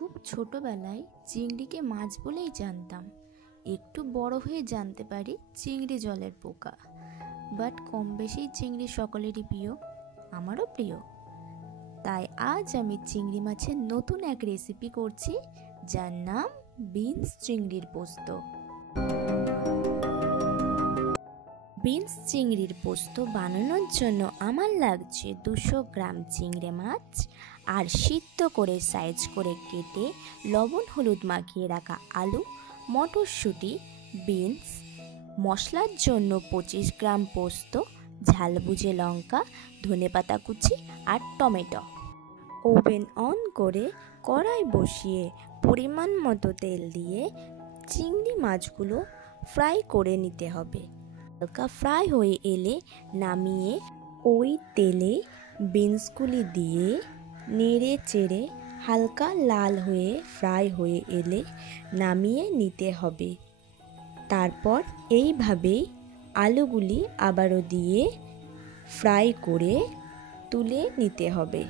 খুব ছোটবেলায় চিংড়িকে মাছ বলেই জানতাম। একটু বড় হয়ে জানতে পারি চিংড়ি জলের পোকা। বাট কম বেশি চিংড়ি সকলেরই প্রিয়, আমারও প্রিয়। তাই আজ আমি চিংড়ি মাছের নতুন এক রেসিপি করছি, যার নাম বিনস চিংড়ির পোস্ত। বিনস চিংড়ির পোস্ত বানানোর জন্য আমার লাগছে 200 গ্রাম চিংড়ি মাছ আর সিদ্ধ করে সাইজ করে কেটে লবণ হলুদ মাখিয়ে রাখা আলু, মটরশুঁটি, বিনস। মশলার জন্য 25 গ্রাম পোস্ত, ঝাল বুঝে লঙ্কা, ধনেপাতা কুচি আর টমেটো। ওভেন অন করে কড়াই বসিয়ে পরিমাণ মতো তেল দিয়ে চিংড়ি মাছগুলো ফ্রাই করে নিতে হবে। হালকা ফ্রাই হয়ে এলে নামিয়ে ওই তেলে বিনসগুলি দিয়ে নেড়ে চেড়ে হালকা লাল হয়ে ফ্রাই হয়ে এলে নামিয়ে নিতে হবে। তারপর এইভাবেই আলুগুলি আবারও দিয়ে ফ্রাই করে তুলে নিতে হবে।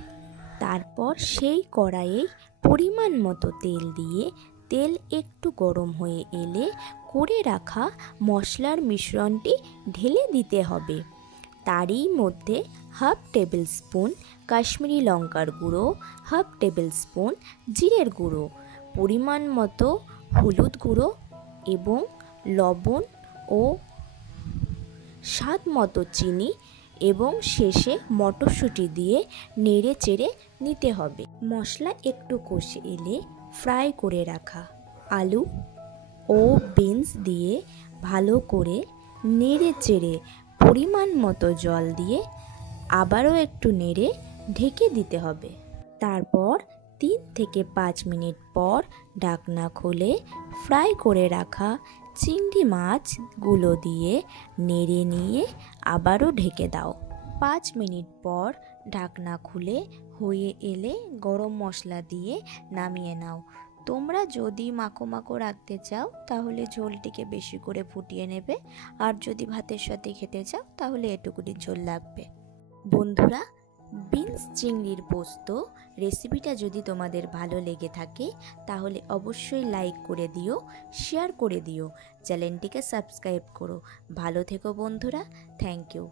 তারপর সেই কড়াইয়ে পরিমাণ মতো তেল দিয়ে তেল একটু গরম হয়ে এলে করে রাখা মশলার মিশ্রণটি ঢেলে দিতে হবে। তারই মধ্যে হাফ টেবিল স্পুন কাশ্মীরি লঙ্কার গুঁড়ো, হাফ টেবিল স্পুন জিরের গুঁড়ো, পরিমাণ মতো হলুদ গুঁড়ো এবং লবণ ও স্বাদ মতো চিনি এবং শেষে মটরশুঁটি দিয়ে নেড়ে চেড়ে নিতে হবে। মশলা একটু কষে এলে ফ্রাই করে রাখা আলু ও বিনস দিয়ে ভালো করে নেড়ে চেড়ে পরিমাণ মতো জল দিয়ে আবারও একটু নেড়ে ঢেকে দিতে হবে। তারপর 3 থেকে 5 মিনিট পর ঢাকনা খুলে ফ্রাই করে রাখা চিংড়ি মাছগুলো দিয়ে নেড়ে নিয়ে আবারও ঢেকে দাও। 5 মিনিট পর ঢাকনা খুলে হয়ে এলে গরম মশলা দিয়ে নামিয়ে নাও। তোমরা যদি মাখো মাখো রাখতে চাও তাহলে ঝোলটিকে বেশি করে ফুটিয়ে নেবে, আর যদি ভাতের সাথে খেতে চাও তাহলে এটুকুনি ঝোল লাগবে। বন্ধুরা, বিনস চিংড়ির পোস্ত রেসিপিটা যদি তোমাদের ভালো লেগে থাকে তাহলে অবশ্যই লাইক করে দিও, শেয়ার করে দিও, চ্যানেলটিকে সাবস্ক্রাইব করো। ভালো থেকো বন্ধুরা, থ্যাংক ইউ।